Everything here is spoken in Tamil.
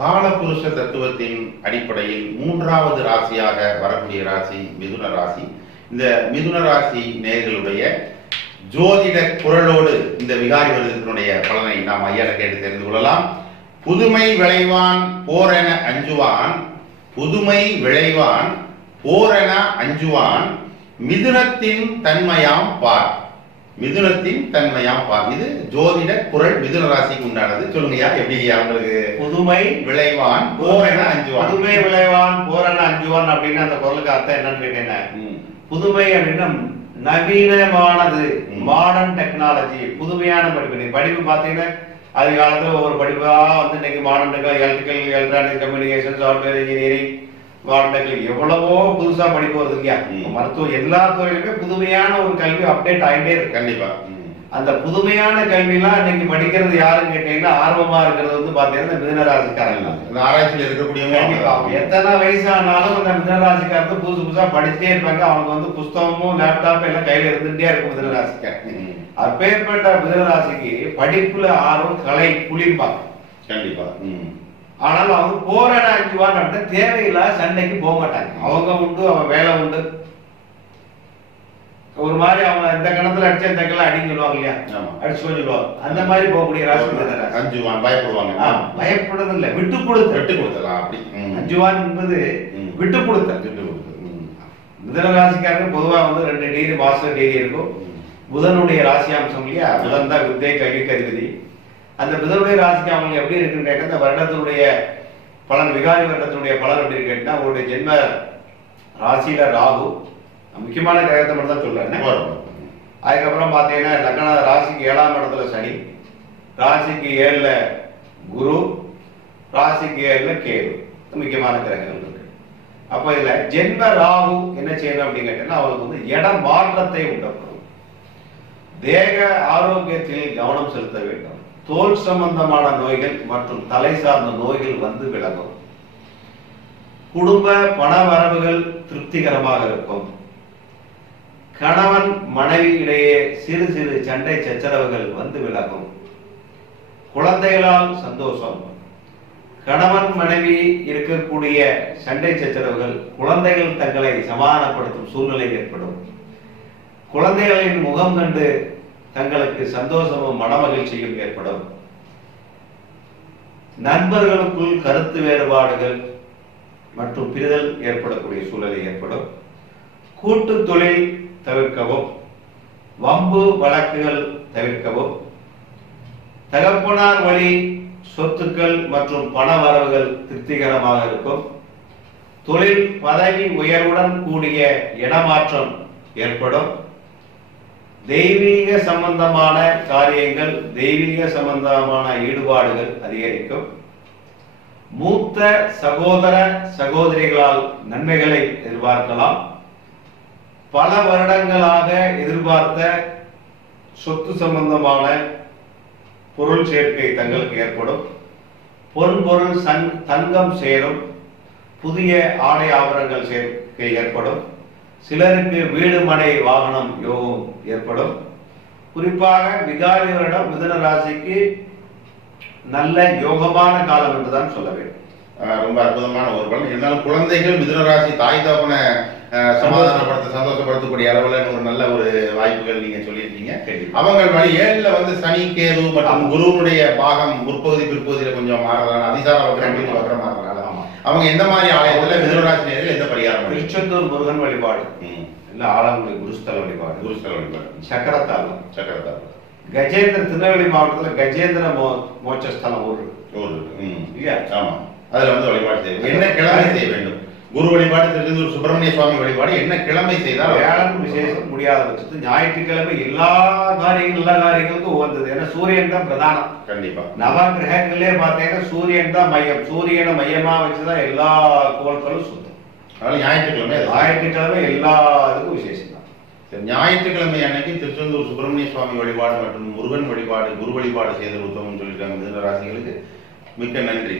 காலபுருஷ தத்துவத்தின் அடிப்படையில் மூன்றாவது ராசியாக வரக்கூடிய ராசி மிதுன ராசி. இந்த மிதுன ராசி நேர்களுடைய ஜோதிட குரலோடு இந்த விகாரி வருடத்தினுடைய பலனை நாம் ஐயாட கேட்டு தெரிந்து கொள்ளலாம். புதுமை விளைவான் போரென அஞ்சுவான். புதுமை விளைவான் போரென அஞ்சுவான். மிதுனத்தின் தன்மையாம் பார். மிதுனத்தின் தன்மையாம் பார் இது ஜோதிட குரல் மிதுன ராசிக்கு உண்டானது. சொல்லுங்கய்யா எப்படி அவங்களுக்கு புதுமை விளைவான் போரென அஞ்சுவான். புதுமை விளைவான் போரான அஞ்சுவான் அப்படின்னு அந்த பொருளுக்கு அர்த்தம் என்னன்னு கேட்டேன். புதுமை அப்படின்னா நவீனமானது. மாடர்ன் டெக்னாலஜி புதுமையான படிப்பு. நீ படிப்பு பார்த்தீங்கன்னா அது காலத்துல ஒவ்வொரு படிப்பா வந்து இன்னைக்கு modern electrical electronic communication software engineering modern எவ்வளவோ புதுசா படிப்பு வருது இல்லையா ம். மருத்துவம் எல்லா துறையிலுமே புதுமையான ஒரு கல்வி அப்டேட் ஆகிட்டே இருக்கு கண்டிப்பா. அந்த புதுமையான கல்வியெல்லாம் இன்னைக்கு படிக்கிறது யாருன்னு கேட்டீங்கன்னா ஆர்வமா இருக்கிறது வந்து பாத்தீங்கன்னா மிதனராசிக்காரங்க தான். இந்த ஆராய்ச்சியில் தான். எத்தனை வயசானாலும் அந்த மிதனராசிக்காரங்க புதுசு புதுசா படிச்சுட்டே இருப்பாங்க அவனுக்கு வந்து புஸ்தகமும் லேப்டாப் எல்லாம் கையில இருந்துட்டே இருக்கும் மிதனராசிக்காரங்க ம். அப்பேற்பட்ட மிதனராசிக்கு படிப்புல ஆர்வம் கலை குளிர்பாங்க கண்டிப்பா ஆனாலும் அவங்க போராட அஞ்சுவான் அப்படின்னா தேவையில்லாத சண்டைக்கு போக மாட்டாங்க. அவங்க உண்டு அவன் வேலை உண்டு. ஒரு மாதிரி அவங்க இந்த கணத்துல அடிச்ச இந்த கணத்துல அடின்னு சொல்லுவாங்க இல்லையா. அடிச்சு சொல்லுவாங்க. அந்த மாதிரி போகக்கூடிய ராசி அஞ்சுவான் பயப்படுவாங்க. பயப்படுறது இல்ல விட்டு கொடுத்து வெட்டு கொடுத்தலாம் அப்படி. அஞ்சுவான் என்பது. விட்டு கொடுத்த வெட்டு கொடுத்து. மிதன ராசிக்காரங்க பொதுவா வந்து ரெண்டு டிகிரி மாஸ்டர் டிகிரி இருக்கும். புதனுடைய ராசியாம்சம் இல்லையா? புதன் தான் வித்தை கல்விக்கு அதிபதி அந்த புதனுடைய ராசிக்கு அவங்க எப்படி இருக்குன்னு கேட்டா இந்த வருடத்தினுடைய பலன் விகாரி வருடத்தினுடைய பலன் எப்படி இருக்கு கேட்டா அவருடைய ஜென்ம ராசியில ராகு முக்கியமான கிரகத்தை மட்டும் தான் சொல்றேன். அதுக்கப்புறம் பார்த்தீங்கன்னா லக்ன ராசிக்கு ஏழாம் இடத்துல சனி ராசிக்கு ஏழுல குரு ராசிக்கு ஏழுல கேது. முக்கியமான கிரகங்கள் இருக்கு. அப்போ இதுல ஜென்ம ராகு என்ன செய்யணும் அப்படின்னு கேட்டீங்கன்னா அவளுக்கு வந்து இடம் மாற்றத்தை உண்டப்படும் தேக ஆரோக்கியத்தில் கவனம் செலுத்த வேண்டும். தோல் சம்பந்தமான நோய்கள் மற்றும் தலை சார்ந்த நோய்கள் வந்து விலகும். குடும்ப பண வரவுகள் திருப்திகரமாக இருக்கும். கணவன் மனைவி இடையே சிறு சிறு சண்டை சச்சரவுகள் வந்து விலகும். குழந்தைகளால் சந்தோஷம். கணவன் மனைவி இருக்கக்கூடிய சண்டை சச்சரவுகள் குழந்தைகள் தங்களை சமாதானப்படுத்தும் சூழ்நிலை ஏற்படும். குழந்தைகளின் முகம் கண்டு தங்களுக்கு சந்தோஷமும் மனமகிழ்ச்சியும் ஏற்படும். நண்பர்களுக்குள் கருத்து வேறுபாடுகள் மற்றும் பிரிதல் ஏற்படக்கூடிய சூழ்நிலை ஏற்படும். கூட்டு தொழில் தவிர்க்கவும் வம்பு வழக்குகள் தவிர்க்கவும் தகப்பனார் வழி சொத்துக்கள் மற்றும் பண வரவுகள் திருப்திகரமாக இருக்கும். தொழில் பதவி உயர்வுடன் கூடிய இடமாற்றம் ஏற்படும். தெய்வீக சம்பந்தமான காரியங்கள் தெய்வீக சம்பந்தமான ஈடுபாடுகள் அதிகரிக்கும். மூத்த சகோதர சகோதரிகளால் நன்மைகளை எதிர்பார்க்கலாம். பல வருடங்களாக எதிர்பார்த்த சொத்து சம்பந்தமான பொருள் சேர்க்கை தங்களுக்கு ஏற்படும். பொன்பொருள் சங் தங்கம் சேரும். புதிய ஆடை ஆபரணங்கள் சேர்க்கை ஏற்படும். சிலருக்கு வீடு மனை வாகனம் யோகம் ஏற்படும். குறிப்பாக விகாரி வருடம் மிதுன ராசிக்கு நல்ல யோகமான காலம் என்றுதான் சொல்ல வேண்டும். ரொம்ப அற்புதமான ஒரு பலன். இருந்தாலும் குழந்தைகள் மிதுனராசி தாய் தகப்பனை ஆஹ் சமாதானப்படுத்த சந்தோஷப்படுத்தக்கூடிய அளவுல ஒரு நல்ல ஒரு வாய்ப்புகள் நீங்க சொல்லியிருக்கீங்க. அவங்க வழி ஏழுல வந்து சனி கேது மற்றும் குருவுடைய பாகம் முற்பகுதி பிற்பகுதியில கொஞ்சம் மாறலாம் அதிசார வக்கரம் வக்கரம் மாறலாம். அவங்க எந்த மாதிரி ஆலயத்துல மிதுனராசி நேரில் எந்த பரிகாரம் திருச்செந்தூர் முருகன் வழிபாடு. இல்ல ஆலங்குடி குருஸ்தல வழிபாடு. குருஸ்தல வழிபாடு. சக்கரத்தாளம் சக்கரத்தார் கஜேந்திர திருநெல்வேலி மாவட்டத்துல கஜேந்திர மோ மோட்சஸ்தலம் ஊர் ம். இல்லையா? ஆமா. அதுல வந்து வழிபாடு செய்ய. என்ன கிழமை செய்ய வேண்டும்? குரு வழிபாடு திருச்செந்தூர் சுப்பிரமணிய சுவாமி வழிபாடு என்ன கிழமை செய்தால் வேளாண் விசேஷம் முடியாத பட்சத்து ஞாயிற்றுக்கிழமை எல்லா காரியங்கள் எல்லா காரியங்களுக்கும் உகந்தது. ஏன்னா சூரியன் தான் பிரதானம். கண்டிப்பா. நவ கிரகங்களே பார்த்தீங்கன்னா சூரியன் தான் மையம். சூரியனை மையமா வச்சுதான் எல்லா கோள்களும் சுத்தம். அதனால ஞாயிற்றுக்கிழமை. ஞாயிற்றுக்கிழமை எல்லா இதுக்கும் விசேஷம் தான் சரி, ஞாயிற்றுக்கிழமை அன்னைக்கு திருச்செந்தூர் சுப்பிரமணிய சுவாமி வழிபாடு மற்றும் முருகன் வழிபாடு குரு வழிபாடு செய்த உத்தமம் சொல்லியிருக்காங்க மிதுன ராசிகளுக்கு. மிக்க நன்றி.